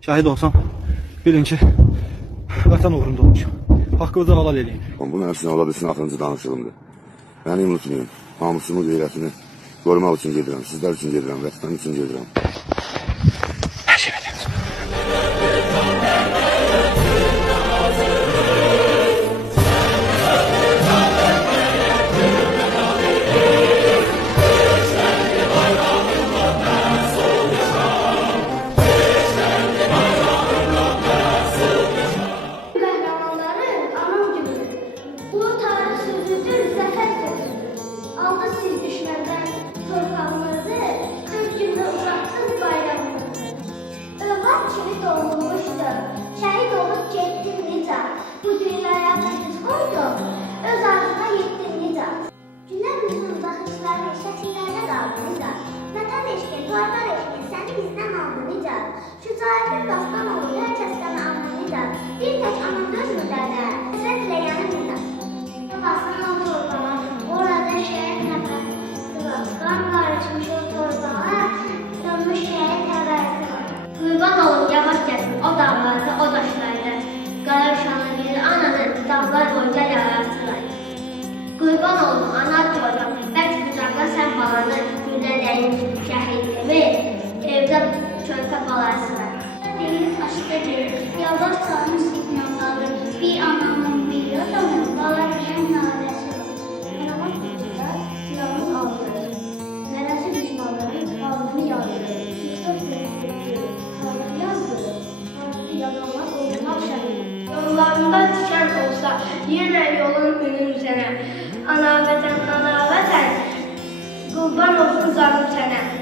Şahid olsam bilin ki vətən uğrunda olmuşum. Haqqınızı halal edin. Bunun hepsine ola bilsin axırıncı danışığımdır. Beni unutmayın. Namusumu, qeyrətini korumaq için gedirəm. Sizler için gedirəm. Vətən için gedirəm. Her şey benim. Şehit olup getdim nicat. Bu dünyaya biz koyduk. Öz arzuna yetdim nicat. Günlərimizin uzaqışları şəkillərdə qaldı nicat. Vətən eşqi, torpaq eşqi səni bizdən aldı nicat. Şücaətin dastan olur, hər kəsdən aldı nicat. Bir tək anam dözmürlərdə, həsrət ilə yanır nicat. Basın o torpağa, orada şəhid nəfəsi var. Qan qarışmış o torpağa, dönmüş şəhid həvəsi var. Qurban olun, yavaş gəlsin, o dağlarda, o daşlarda. Qara uşağına gelir ananın, dağlar boyunca yarasılar. Qurban olun, ana torpaq, bəlkə bucaqla sən balanı, güllələyin şəhidimi, evdə körpə balası var. Deyir, taşda deyir, yavaş salmış siqnalları, bir anamın, bir adamın, bala deyən narəsi var. Yaman tutdular, silahını aldırır. Nərəsi düşmanların alını yardırır. Yollarında diken olsa yine yolun önümüzene. Ana vətən, qurban olsun zalim sənə.